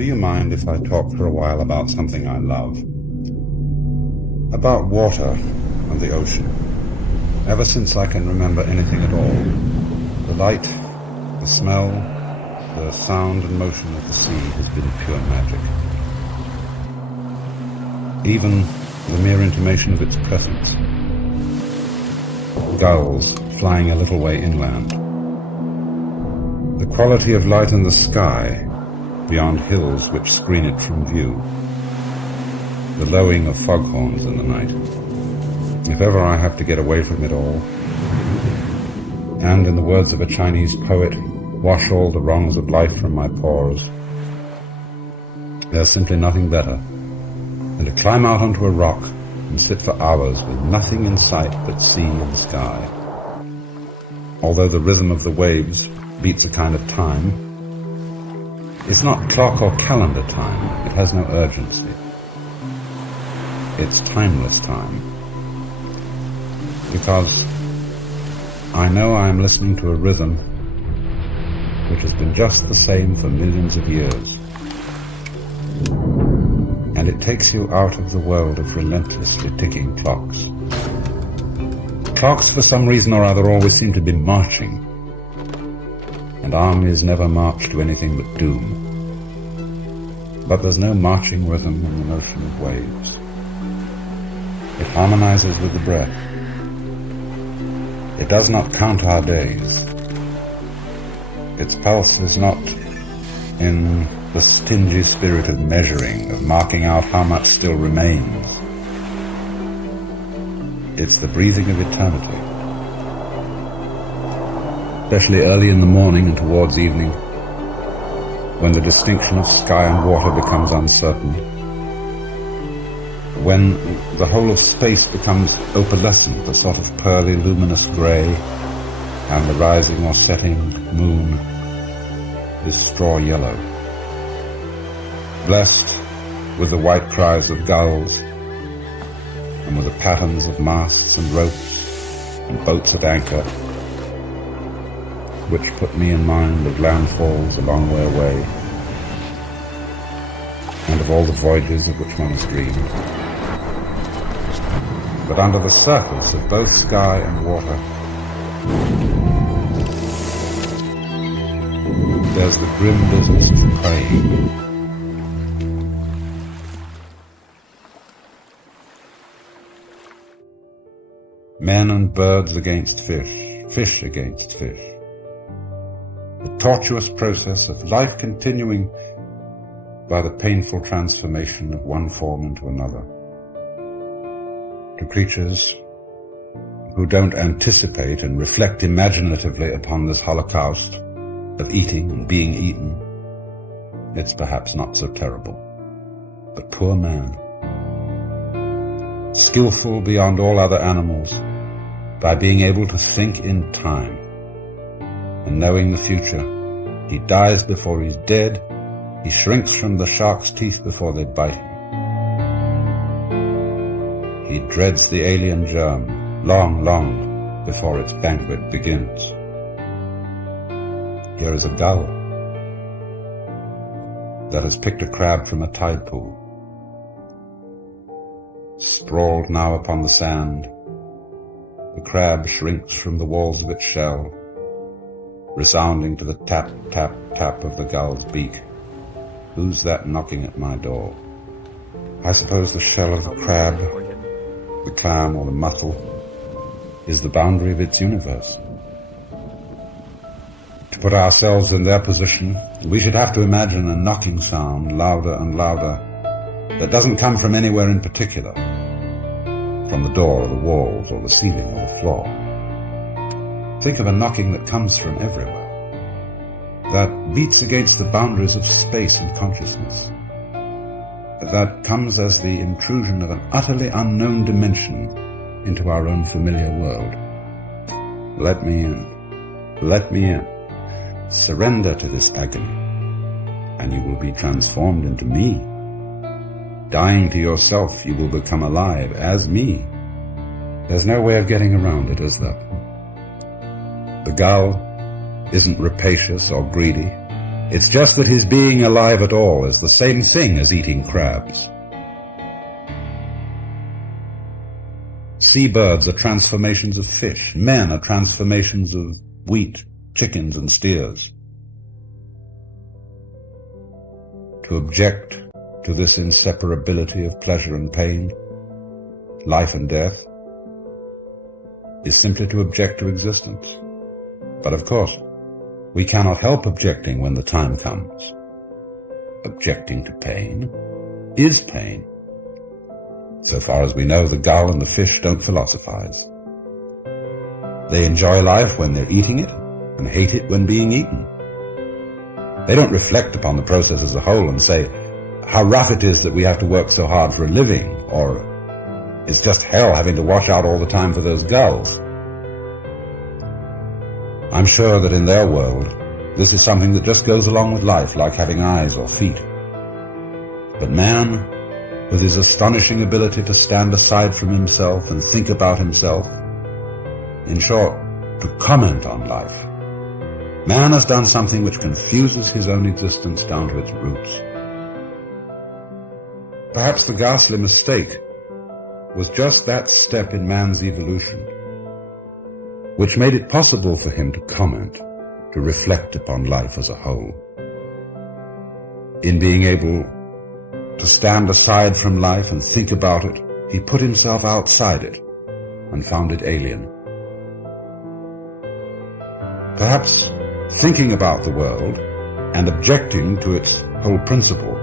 Do you mind if I talk for a while about something I love? About water and the ocean. Ever since I can remember anything at all, the light, the smell, the sound and motion of the sea has been pure magic. Even the mere intimation of its presence. Gulls flying a little way inland. The quality of light in the sky beyond hills which screen it from view. The lowing of foghorns in the night. If ever I have to get away from it all, and in the words of a Chinese poet, wash all the wrongs of life from my pores, there's simply nothing better than to climb out onto a rock and sit for hours with nothing in sight but sea and sky. Although the rhythm of the waves beats a kind of time, it's not clock or calendar time. It has no urgency. It's timeless time. Because I know I am listening to a rhythm which has been just the same for millions of years. And it takes you out of the world of relentlessly ticking clocks. Clocks, for some reason or other, always seem to be marching. And armies never march to anything but doom. But there's no marching rhythm in the motion of waves. It harmonizes with the breath. It does not count our days. Its pulse is not in the stingy spirit of measuring, of marking out how much still remains. It's the breathing of eternity. Especially early in the morning and towards evening, when the distinction of sky and water becomes uncertain, when the whole of space becomes opalescent, a sort of pearly luminous grey, and the rising or setting moon is straw yellow. Blessed with the white cries of gulls, and with the patterns of masts and ropes and boats at anchor, which put me in mind of landfalls a long way away, and of all the voyages of which one has dreamed. But under the surface of both sky and water, there's the grim business of praying. Men and birds against fish, fish against fish. The tortuous process of life continuing by the painful transformation of one form into another. To creatures who don't anticipate and reflect imaginatively upon this holocaust of eating and being eaten, it's perhaps not so terrible. But poor man, skillful beyond all other animals, by being able to think in time, and knowing the future, he dies before he's dead, he shrinks from the shark's teeth before they bite him. He dreads the alien germ, long, long before its banquet begins. Here is a gull that has picked a crab from a tide pool. Sprawled now upon the sand, the crab shrinks from the walls of its shell, resounding to the tap, tap, tap of the gull's beak. Who's that knocking at my door? I suppose the shell of the crab, the clam or the mussel, is the boundary of its universe. To put ourselves in their position, we should have to imagine a knocking sound, louder and louder, that doesn't come from anywhere in particular, from the door or the walls or the ceiling or the floor. Think of a knocking that comes from everywhere, that beats against the boundaries of space and consciousness, that comes as the intrusion of an utterly unknown dimension into our own familiar world. Let me in. Let me in. Surrender to this agony, and you will be transformed into me. Dying to yourself, you will become alive as me. There's no way of getting around it, is there? The gull isn't rapacious or greedy. It's just that his being alive at all is the same thing as eating crabs. Seabirds are transformations of fish. Men are transformations of wheat, chickens, and steers. To object to this inseparability of pleasure and pain, life and death, is simply to object to existence. But of course, we cannot help objecting when the time comes. Objecting to pain is pain. So far as we know, the gull and the fish don't philosophize. They enjoy life when they're eating it and hate it when being eaten. They don't reflect upon the process as a whole and say, how rough it is that we have to work so hard for a living, or it's just hell having to watch out all the time for those gulls. I'm sure that in their world, this is something that just goes along with life, like having eyes or feet. But man, with his astonishing ability to stand aside from himself and think about himself, in short, to comment on life, man has done something which confuses his own existence down to its roots. Perhaps the ghastly mistake was just that step in man's evolution, which made it possible for him to comment, to reflect upon life as a whole. In being able to stand aside from life and think about it, he put himself outside it and found it alien. Perhaps thinking about the world and objecting to its whole principle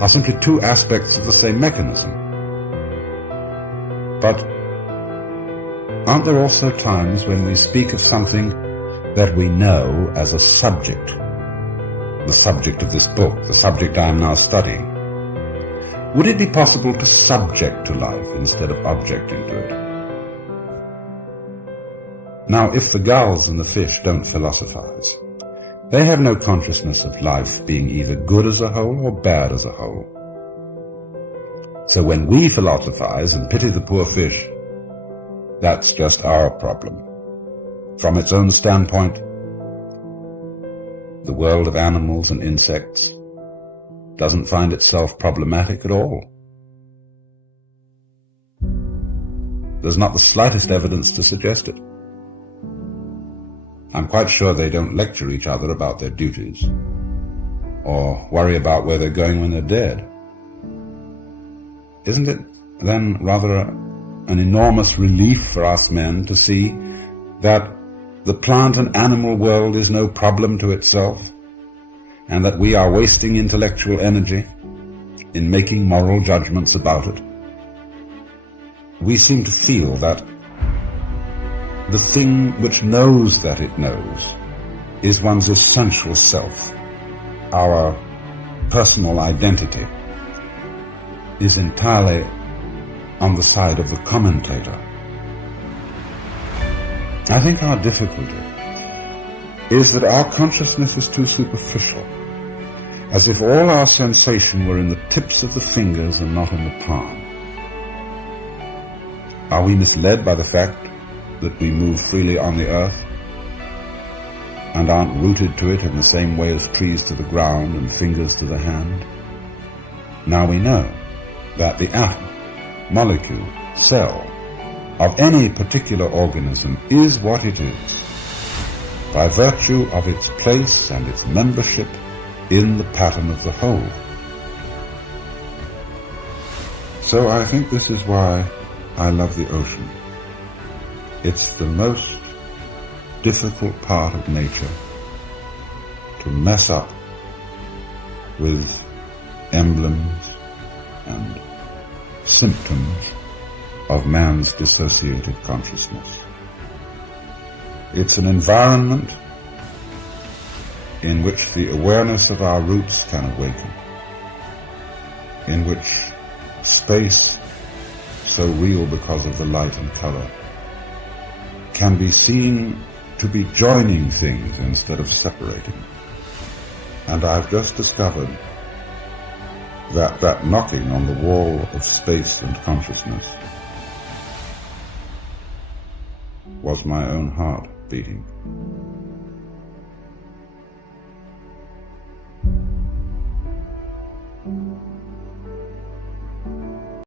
are simply two aspects of the same mechanism. But aren't there also times when we speak of something that we know as a subject? The subject of this book, the subject I am now studying. Would it be possible to subject to life instead of objecting to it? Now, if the gulls and the fish don't philosophize, they have no consciousness of life being either good as a whole or bad as a whole. So when we philosophize and pity the poor fish, that's just our problem. From its own standpoint, the world of animals and insects doesn't find itself problematic at all. There's not the slightest evidence to suggest it. I'm quite sure they don't lecture each other about their duties, or worry about where they're going when they're dead. Isn't it then rather an enormous relief for us men to see that the plant and animal world is no problem to itself, and that we are wasting intellectual energy in making moral judgments about it? We seem to feel that the thing which knows that it knows is one's essential self. Our personal identity is entirely on the side of the commentator. I think our difficulty is that our consciousness is too superficial, as if all our sensation were in the tips of the fingers and not in the palm. Are we misled by the fact that we move freely on the earth and aren't rooted to it in the same way as trees to the ground and fingers to the hand? Now we know that the atom, molecule, cell of any particular organism is what it is by virtue of its place and its membership in the pattern of the whole. So I think this is why I love the ocean. It's the most difficult part of nature to mess up with emblems and symptoms of man's dissociated consciousness. It's an environment in which the awareness of our roots can awaken, in which space, so real because of the light and color, can be seen to be joining things instead of separating. And I've just discovered that knocking on the wall of space and consciousness was my own heart beating.